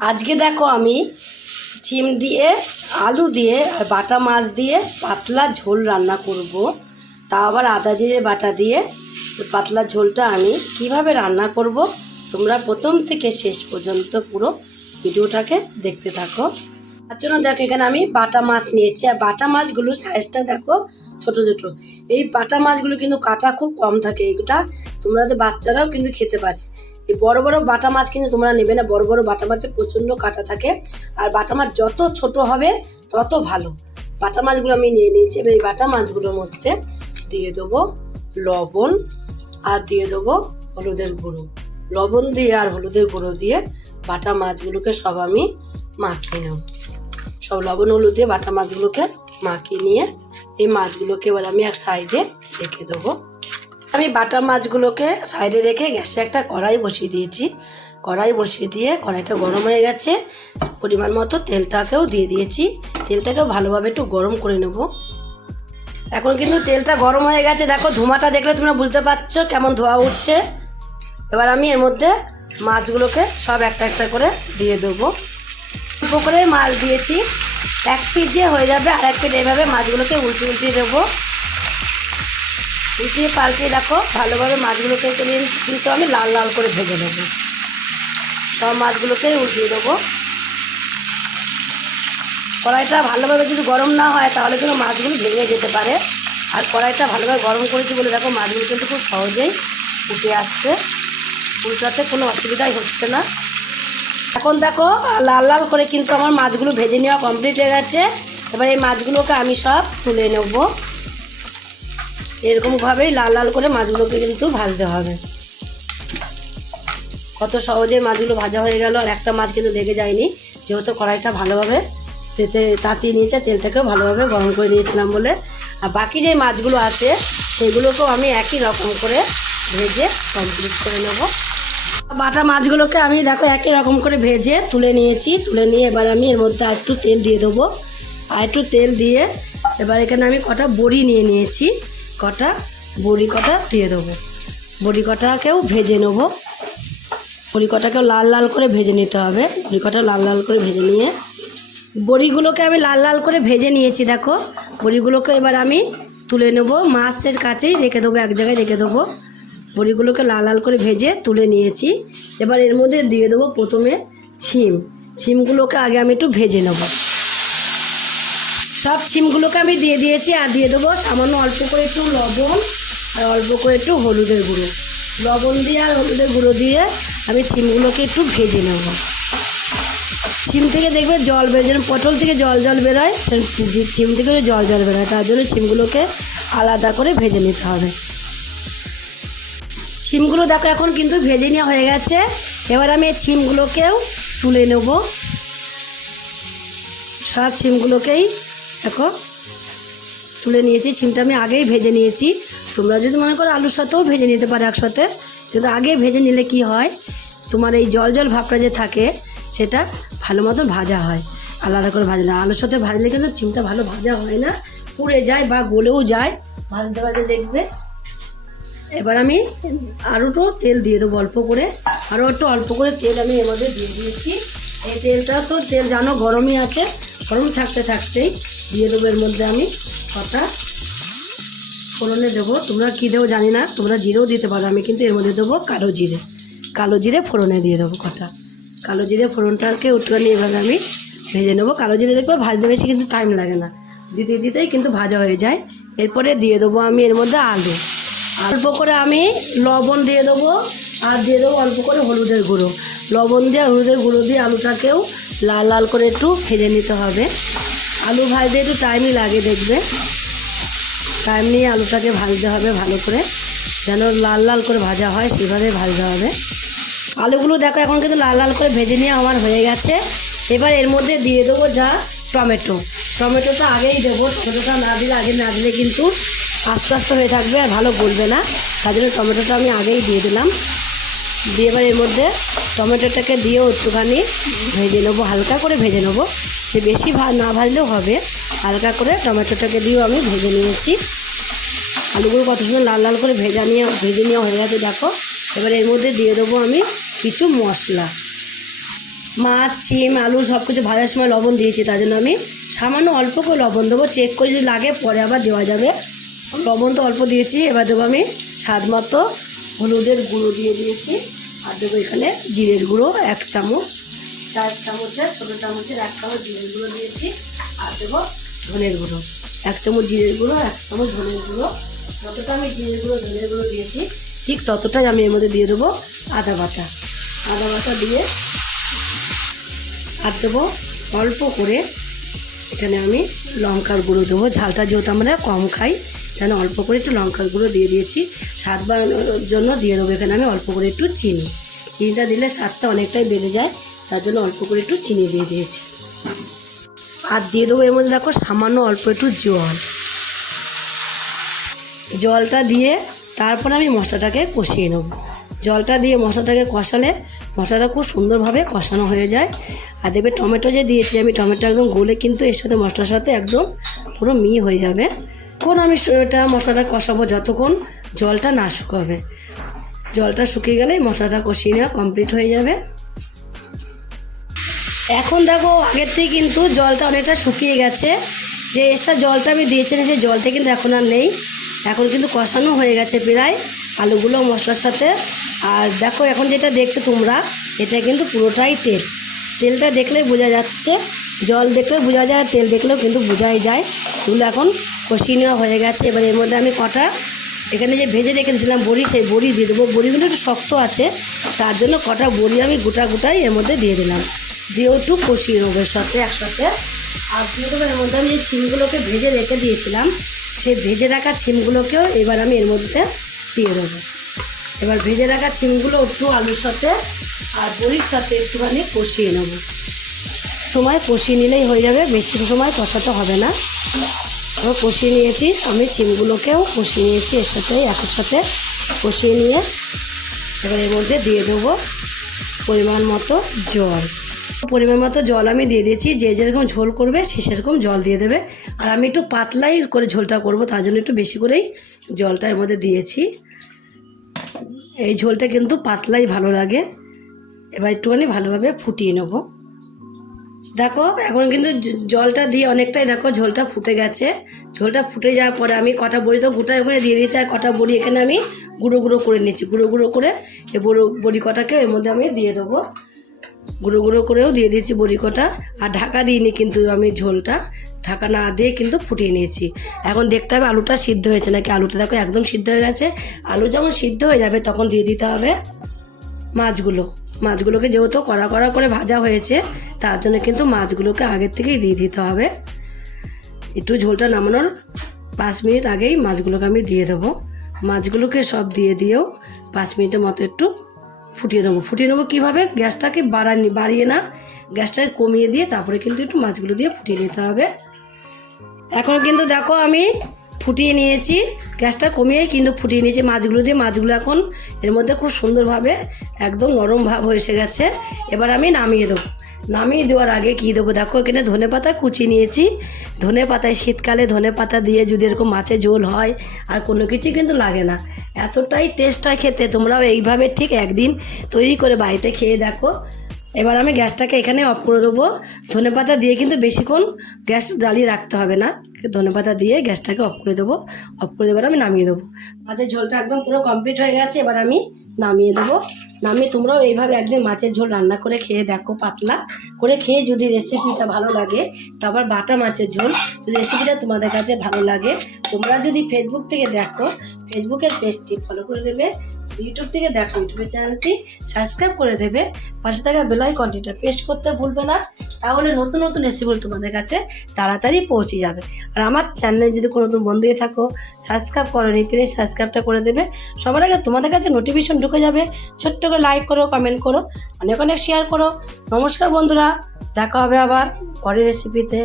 আজকে দেখো আমি চিম দিয়ে, আলু দিয়ে আর বাটা মাছ দিয়ে পাতলা ঝোল রান্না করব। তা আবার আদা জিরে বাটা দিয়ে। পাতলা ঝোলটা আমি কীভাবে রান্না করব তোমরা প্রথম থেকে শেষ পর্যন্ত পুরো ভিডিওটাকে দেখতে থাকো। তার জন্য দেখো এখানে আমি বাটা মাছ নিয়েছি। আর বাটা মাছগুলোর সাইজটা দেখো ছোট ছোট। এই বাটা মাছগুলো কিন্তু কাটা খুব কম থাকে। এইটা তোমরা তো বাচ্চারাও কিন্তু খেতে পারে। এই বড় বড় বাটা মাছ কিন্তু তোমরা নেবে না। বড় বড় বাটা মাছে প্রচণ্ড কাটা থাকে। আর বাটা মাছ যত ছোট হবে, তত ভালো। বাটা মাছগুলো আমি নিয়ে নিয়েছি। এবার এই বাটা মাছগুলোর মধ্যে দিয়ে দেবো লবণ আর দিয়ে দেবো হলুদের গুঁড়ো। লবণ দিয়ে আর হলুদের গুঁড়ো দিয়ে বাটা মাছগুলোকে সব আমি মাখিয়ে নেব। সব লবণ হলুদ দিয়ে বাটা মাছগুলোকে মাখিয়ে নিয়ে এই মাছগুলোকে এবার আমি এক সাইডে রেখে দেবো। আমি বাটা মাছগুলোকে সাইডে রেখে গ্যাসে একটা কড়াই বসিয়ে দিয়েছি। কড়াই বসিয়ে দিয়ে কড়াইটা গরম হয়ে গেছে। পরিমাণ মতো তেলটাকেও দিয়ে দিয়েছি। তেলটাকেও ভালোভাবে একটু গরম করে নেব। এখন কিন্তু তেলটা গরম হয়ে গেছে। দেখো, ধোঁয়াটা দেখলে তোমরা বুঝতে পারছ কেমন ধোয়া উঠছে। এবার আমি এর মধ্যে মাছগুলোকে সব একটা একটা করে দিয়ে দেবো। অল্প মাছ দিয়েছি। এক পিস দিয়ে হয়ে যাবে আর এক পিস এইভাবে মাছগুলোকে উল্টে উল্টিয়ে দেবো। উল্টিয়ে পাল্টিয়ে দেখো ভালোভাবে মাছগুলোকে কিন্তু আমি লাল লাল করে ভেজে নেব। সব মাছগুলোকে উঠিয়ে দেবো। কড়াইটা ভালোভাবে যদি গরম না হয়, তাহলে কিন্তু মাছগুলো ভেঙে যেতে পারে। আর কড়াইটা ভালোভাবে গরম করেছি বলে দেখো, মাছগুলো কিন্তু খুব সহজেই উঠে আসছে। উল্টাতে কোনো অসুবিধাই হচ্ছে না। এখন দেখো, লাল লাল করে কিন্তু আমার মাছগুলো ভেজে নেওয়া কমপ্লিট হয়ে গেছে। এবার এই মাছগুলোকে আমি সব তুলে নেব। এরকমভাবেই লাল লাল করে মাছগুলোকে কিন্তু ভাজতে হবে। কত সহজে মাছগুলো ভাজা হয়ে গেল, আর একটা মাছ কিন্তু লেগে যায়নি। যেহেতু কড়াইটা ভালোভাবে তেতে তাতিয়ে নিয়েছে, তেলটাকেও ভালোভাবে গরম করে নিয়েছিলাম বলে। আর বাকি যে মাছগুলো আছে, সেগুলোকেও আমি একই রকম করে ভেজে কমপ্লিট করে নেব। বাটা মাছগুলোকে আমি দেখো একই রকম করে ভেজে তুলে নিয়েছি। তুলে নিয়ে এবার আমি এর মধ্যে একটু তেল দিয়ে দেবো। আর একটু তেল দিয়ে এবার এখানে আমি কটা বড়ি নিয়ে নিয়েছি। কটা? বড়ি কটা দিয়ে দেবো। বড়ি কটাকেও ভেজে নেব। বড়ি কটাকেও লাল লাল করে ভেজে নিতে হবে। বড়ি কটা লাল লাল করে ভেজে নিয়ে। বড়িগুলোকে আমি লাল লাল করে ভেজে নিয়েছি, দেখো। বড়িগুলোকে এবার আমি তুলে নেব। মাছের কাছেই রেখে দেবো, এক জায়গায় রেখে দেবো। বড়িগুলোকে লাল লাল করে ভেজে তুলে নিয়েছি। এবার এর মধ্যে দিয়ে দেবো প্রথমে ছিম। ছিমগুলোকে আগে আমি একটু ভেজে নেব। সব ছিমগুলোকে আমি দিয়ে দিয়েছি আর দিয়ে দেবো সামান্য অল্প করে একটু লবণ আর অল্প করে একটু হলুদের গুঁড়ো। লবণ দিয়ে আর হলুদের গুঁড়ো দিয়ে আমি ছিমগুলোকে একটু ভেজে নেব। ছিম থেকে দেখবে জল বের, যেন পটল থেকে জল জল বেরোয় ছিম থেকে জল জল বেরোয়, তার জন্য ছিমগুলোকে আলাদা করে ভেজে নিতে হবে। ছিমগুলো দেখো এখন কিন্তু ভেজে নেওয়া হয়ে গেছে। এবার আমি এই ছিমগুলোকেও তুলে নেব। সব ছিমগুলোকেই দেখো, তুলে নিয়েছি, ছিমটা আমি আগেই ভেজে নিয়েছি। তোমরা যদি মনে করো আলুর সাথেও ভেজে নিতে পারো একসাথে, কিন্তু আগে ভেজে নিলে কি হয়, তোমার এই জল জল ভাবটা যে থাকে, সেটা ভালো মতো ভাজা হয়, আলাদা করে ভাজা ভাজলে আলুর সাথে ভাজলে কিন্তু চিমটা ভালো ভাজা হয় না, পুড়ে যায় বা গলেও যায়, ভাজতে ভাজতে দেখবে। এবার আমি আরও একটু তেল দিয়ে দেবো অল্প করে। আরও একটু অল্প করে তেল আমি এর মধ্যে দিয়ে দিয়েছি। এই তেলটা তো তেল জানো গরমই আছে, গরম থাকতে থাকতেই দিয়ে দেবো এর মধ্যে আমি কটা ফোড়নে দেবো। তোমরা কী দেবো জানি না, তোমরা জিরেও দিতে পারো। আমি কিন্তু এর মধ্যে দেবো কালো জিরে। কালো জিরে ফোড়নে দিয়ে দেবো কটা। কালো জিরে ফোড়নটাকে একটুখানি এভাবে আমি ভেজে নেব। কালো জিরে দেখবে ভাজতে বেশি কিন্তু টাইম লাগে না। দিতে দিতেই কিন্তু ভাজা হয়ে যায়। এরপরে দিয়ে দেবো আমি এর মধ্যে আলু। অল্প করে আমি লবণ দিয়ে দেবো আর দিয়ে দেবো অল্প করে হলুদের গুঁড়ো। লবণ দিয়ে হলুদের গুঁড়ো দিয়ে আলুটাকেও লাল লাল করে একটু ভেজে নিতে হবে। আলু ভাজতে একটু টাইমই লাগে দেখবে। টাইম নিয়ে আলুটাকে ভাজতে হবে ভালো করে। যেন লাল লাল করে ভাজা হয় সেভাবে ভাজতে হবে। আলুগুলো দেখো, এখন কিন্তু লাল লাল করে ভেজে নিয়ে আমার হয়ে গেছে। এবার এর মধ্যে দিয়ে দেবো যা টমেটো। টমেটোটা আগেই দেবো, টমেটোটা না দিলে, আগে না দিলে কিন্তু আস্তে আস্তে হয়ে থাকবে আর ভালো গলবে না। তার জন্য টমেটোটা আমি আগেই দিয়ে দিলাম। দিয়ে এবার এর মধ্যে টমেটোটাকে দিয়েও একটুখানি ভেজে নেব, হালকা করে ভেজে নেব। যে বেশি না ভাজলেও হবে। হালকা করে টমেটোটাকে দিয়েও আমি ভেজে নিয়েছি। আলুগুলো কত সুন্দর লাল লাল করে ভেজা নিয়ে ভেজে নেওয়া হয়ে গেছে, দেখো। এবার এর মধ্যে দিয়ে দেবো আমি কিছু মশলা। মাছ চিম আলু সব কিছু ভাজার সময় লবণ দিয়েছি, তার জন্য আমি সামান্য অল্প করে লবণ দেবো। চেক করে যদি লাগে, পরে আবার দেওয়া যাবে। লবণ তো অল্প দিয়েছি, এবার দেবো আমি স্বাদ মতো হলুদের গুঁড়ো দিয়ে দিয়েছি। আর দেবো এখানে জিরের গুঁড়ো এক চামচ, চার চামচের, ছোটো চামচের এক চামচ জিরের গুঁড়ো দিয়েছি। আর দেবো ধনের গুঁড়ো, এক চামচ জিরের গুঁড়ো, এক চামচ ধনের গুঁড়ো। যতটা আমি জিরের গুঁড়ো, ধনের গুঁড়ো দিয়েছি, ঠিক ততটাই আমি এর মধ্যে দিয়ে দেবো আদা বাটা। আদা বাটা দিয়ে আর দেবো অল্প করে এখানে আমি লঙ্কার গুঁড়ো দেবো। ঝালটা যেহেতু আমরা কম খাই যেন অল্প করে একটু লঙ্কার গুঁড়ো দিয়ে দিয়েছি। স্বাদ বাড়ানোর জন্য দিয়ে দেবো। এখানে আমি অল্প করে একটু চিনি। চিনিটা দিলে স্বাদটা অনেকটাই বেড়ে যায়। তার জন্য অল্প করে একটু চিনি দিয়ে দিয়েছি। আর দিয়ে দেবো এর মধ্যে দেখো সামান্য অল্প একটু জল। জলটা দিয়ে তারপর আমি মশলাটাকে কষিয়ে নেব। জলটা দিয়ে মশলাটাকে কষালে মশলাটা খুব সুন্দরভাবে কষানো হয়ে যায়। আর দেখবে টমেটো যে দিয়েছি আমি, টমেটো একদম গলে কিন্তু এর সাথে মশলার সাথে একদম পুরো মি হয়ে যাবে। কোন আমি এটা মশলাটা কষাবো, যতক্ষণ জলটা না শুকাবে। জলটা শুকিয়ে গেলেই মশলাটা কষিয়ে নেওয়া কমপ্লিট হয়ে যাবে। এখন দেখো, আগের থেকে কিন্তু জলটা অনেকটা শুকিয়ে গেছে। যে এক্সট্রা জলটা আমি দিয়েছিলাম সেই জলটা কিন্তু এখন আর নেই। এখন কিন্তু কষানো হয়ে গেছে প্রায় আলুগুলো, মশলার সাথে। আর দেখো, এখন যেটা দেখছ তোমরা, এটা কিন্তু পুরোটাই তেল। তেলটা দেখলেই বোঝা যাচ্ছে। জল দেখলেও বোঝা যায়, তেল দেখলেও কিন্তু বোঝাই যায়। এগুলো এখন কষিয়ে নেওয়া হয়ে গেছে। এবার এর মধ্যে আমি কটা, এখানে যে ভেজে রেখেছিলাম বড়ি, সেই বড়ি দিয়ে দেবো। বড়িগুলো একটু শক্ত আছে, তার জন্য কটা বড়ি আমি গোটা গোটাই এর মধ্যে দিয়ে দিলাম। দিয়েও একটু কষিয়ে নেব এর সাথে, একসাথে। আর দিয়ে দেবো এর মধ্যে আমি যে ছিমগুলোকে ভেজে রেখে দিয়েছিলাম, সেই ভেজে রাখা ছিমগুলোকেও এবার আমি এর মধ্যে দিয়ে দেবো। এবার ভেজে রাখা ছিমগুলো একটু আলুর সাথে আর বড়ির সাথে একটুখানি কষিয়ে নেব। সময় কষিয়ে নিলেই হয়ে যাবে, বেশি সময় কষাতে হবে না। এবার কষিয়ে নিয়েছি, আমি চিমগুলোকেও কষিয়ে নিয়েছি, এর সাথে একের সাথে কষিয়ে নিয়ে এবার এর মধ্যে দিয়ে দেবো পরিমাণ মতো জল। পরিমাণ মতো জল আমি দিয়ে দিয়েছি, যে যেরকম ঝোল করবে সে সেরকম জল দিয়ে দেবে। আর আমি একটু পাতলাই করে ঝোলটা করব, তার জন্য একটু বেশি করেই জলটা এর মধ্যে দিয়েছি। এই ঝোলটা কিন্তু পাতলাই ভালো লাগে। এবার একটুখানি ভালোভাবে ফুটিয়ে নেব। দেখো, এখন কিন্তু জলটা দিয়ে অনেকটাই দেখো ঝোলটা ফুটে গেছে। ঝোলটা ফুটে যাওয়ার পরে আমি কটা বড়ি তো গোটায় করে দিয়ে দিয়েছি, আর কটা বড়ি এখানে আমি গুঁড়ো গুঁড়ো করে নিয়েছি। গুঁড়ো গুঁড়ো করে এই বড়ো বড়ি কটাকে এর মধ্যে আমি দিয়ে দেবো। গুঁড়ো গুঁড়ো করেও দিয়ে দিয়েছি বড়ি কটা, আর ঢাকা দিইনি কিন্তু আমি ঝোলটা। ঢাকা না দিয়ে কিন্তু ফুটিয়ে নিয়েছি। এখন দেখতে হবে আলুটা সিদ্ধ হয়েছে নাকি? আলুটা দেখো একদম সিদ্ধ হয়ে গেছে। আলু যখন সিদ্ধ হয়ে যাবে তখন দিয়ে দিতে হবে মাছগুলো। মাছগুলোকে যেহেতু কড়া কড়া করে ভাজা হয়েছে, তার জন্য কিন্তু মাছগুলোকে আগের থেকেই দিয়ে দিতে হবে। একটু ঝোলটা নামানোর পাঁচ মিনিট আগেই মাছগুলোকে আমি দিয়ে দেবো। মাছগুলোকে সব দিয়ে দিয়েও পাঁচ মিনিটের মতো একটু ফুটিয়ে নেব। ফুটিয়ে নেব কীভাবে? গ্যাসটাকে বাড়ানি, বাড়িয়ে না, গ্যাসটাকে কমিয়ে দিয়ে তারপরে কিন্তু একটু মাছগুলো দিয়ে ফুটিয়ে নিতে হবে। এখন কিন্তু দেখো আমি ফুটিয়ে নিয়েছি। গ্যাসটা কমিয়ে কিন্তু ফুটিয়ে নিয়েছি। মাছগুলো দিয়ে মাছগুলো এখন এর মধ্যে খুব সুন্দরভাবে একদম নরম ভাব হয়ে এসে গেছে। এবার আমি নামিয়ে দেবো। নামিয়ে দেওয়ার আগে কী দেবো? দেখো, এখানে ধনে পাতা কুচি নিয়েছি। ধনে পাতায় শীতকালে ধনে পাতা দিয়ে যদি এরকম মাছে ঝোল হয়, আর কোনো কিছু কিন্তু লাগে না। এতটাই টেস্ট হয় খেতে। তোমরাও এইভাবে ঠিক একদিন তৈরি করে বাড়িতে খেয়ে দেখো। এবার আমি গ্যাসটাকে এখানে অফ করে দেবো। ধনে পাতা দিয়ে কিন্তু বেশিক্ষণ গ্যাস জ্বালিয়ে রাখতে হবে না। ধনে পাতা দিয়ে গ্যাসটাকে অফ করে দেবো। অফ করে দেবার আমি নামিয়ে দেবো। মাছের ঝোলটা একদম পুরো কমপ্লিট হয়ে গেছে, এবার আমি নামিয়ে দেবো। নামিয়ে তোমরাও এইভাবে একদিন মাছের ঝোল রান্না করে খেয়ে দেখো পাতলা। করে খেয়ে যদি রেসিপিটা ভালো লাগে তারপর বাটা মাছের ঝোল। রেসিপিটা তোমাদের কাছে ভালো লাগে, তোমরা যদি ফেসবুক থেকে দেখো ফেসবুকের পেজটি ফলো করে দেবে। ইউটিউব থেকে দেখো ইউটিউবের চ্যানেলটি সাবস্ক্রাইব করে দেবে। পাশে থাকা বেলাই কন্টিটা প্রেস করতে ভুলবে না। তাহলে নতুন নতুন রেসিপিগুলো তোমাদের কাছে তাড়াতাড়ি পৌঁছে যাবে। আর আমার চ্যানেলে যদি কোনো নতুন বন্ধু হয়ে থাকো সাবস্ক্রাইব করো নি প্লিজ সাবস্ক্রাইবটা করে দেবে। সবার আগে তোমাদের কাছে নোটিফিকেশন ঢুকে যাবে। ছোট্ট করে লাইক করো কমেন্ট করো, অনেক অনেক শেয়ার করো। নমস্কার বন্ধুরা, দেখা হবে আবার পরের রেসিপিতে